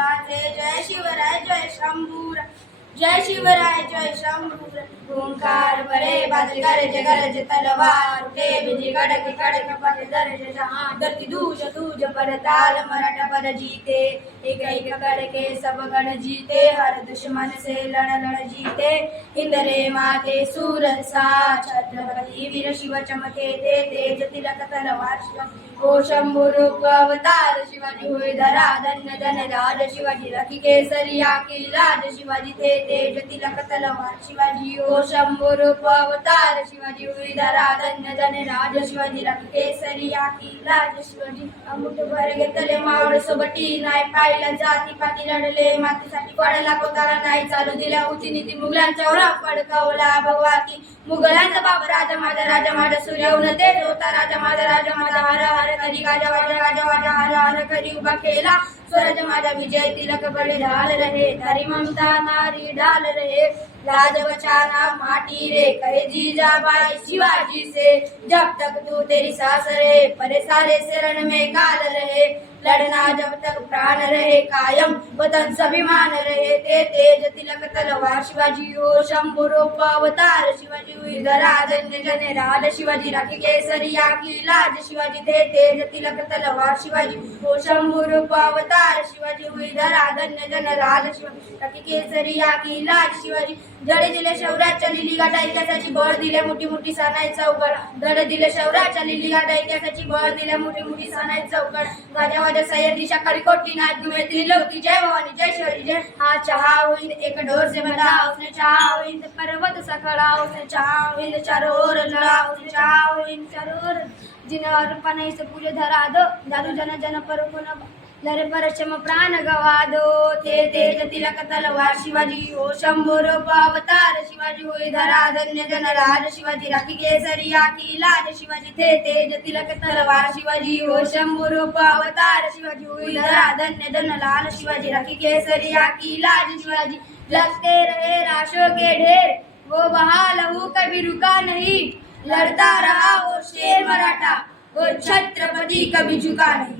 राजे जय शिवराय जय शंभू। जय शिवराय जय शंभूर ओंकार बरे बाजरी गरज गरज तलवार ते बिजी गडक कडक पट दरज जहां धरती दूज दूज पर ताल मराठा पर जीते एक एक करके सब गण जीते हर दुश्मन से लड़ लड़ जीते इंद्रे माते सूरज सा छत्रपति वीर शिव चमके ते तेज तिलक तलवार शिव ओ शंभू रूप अवतार शिवाजी हुए धरा धन्य धन राज शिवाजी रखी केसरिया की राज शिवाजी थे देव तिलक तलवार शिवाजी ओ शंभू रूप अवतार शिवाजी होय धरा धन्य धन राज. शिवाजी रखी केसरिया की लाज. शिवाजी अमुठ भर घेतले मावळ सोबती. नाही पाहिलं जाती पाती लढले मातीसाठी पडला कोतारा नाही चालू दिल्या. उची नीती मुघलांच्या ओरा फडकावला भगवा की मुघलांचा बाप राजा माझा राजा माझा सूर्य उन होता राजा माझा राजा माझा हर हर करी. गाजा वाजा गाजा वाजा हर हर करी उभा केला. स्वराज माझा विजय तिलक बड़े ढाल रहे धरी ममता नारी डाल रहे. लाज बचाना माटी रे कहे जीजा बाई शिवाजी से. जब तक तू तेरी सास रहे परे सारे शरण में काल रहे. लड़ना जब तक प्राण रहे कायम वतन सभिमान रहे ते तेज तिलक तलवार शिवाजी हो शंभू रूप अवतार शिवाजी हुई धरा धन्य जने राज शिवाजी राखी केसरिया की लाज शिवाजी ते तेज तिलक तलवार शिवाजी हो शंभू रूप अवतार शिवाजी हुई धरा धन्य जन राज शिवाजी राखी केसरिया की लाज शिवाजी धडे दिले शौर्याच्या लिली गाठा इतिहासाची बळ दिल्या मोठी मोठी सानाई चौकड धडे दिले शौर्याच्या लिली गाठा इतिहासाची बळ दिल्या मोठी मोठी सानाई चौकड गाजा माझ्या सह्याद्री शाखारी कोटी नाथ दुमे लवती जय भवानी जय शिवाजी जय हा चहा होईल एक डोर से भला उसने चहा होईल पर्वत सखडा उसने चहा होईल चारो ओर लळा उसने चहा होईल चारो ओर जिन अर्पण इस पूजे धरा. दो दारू जन जन पर कोण परशम प्राण गवा दो ते तेज तिलक तलवार शिवाजी हो शंभो रूप अवतार शिवाजी होय धरा धन्य जनराज शिवाजी राखी केसरिया की लाज शिवाजी ते तेज तिलक तलवार शिवाजी हो शंभो रूप अवतार शिवाजी होय धरा धन्य जन लाल शिवाजी राखी केसरिया की लाज शिवाजी लगते रहे राशो के ढेर वो बहा लहू कभी रुका नहीं लड़ता रहा वो शेर मराठा वो छत्रपति कभी झुका नहीं।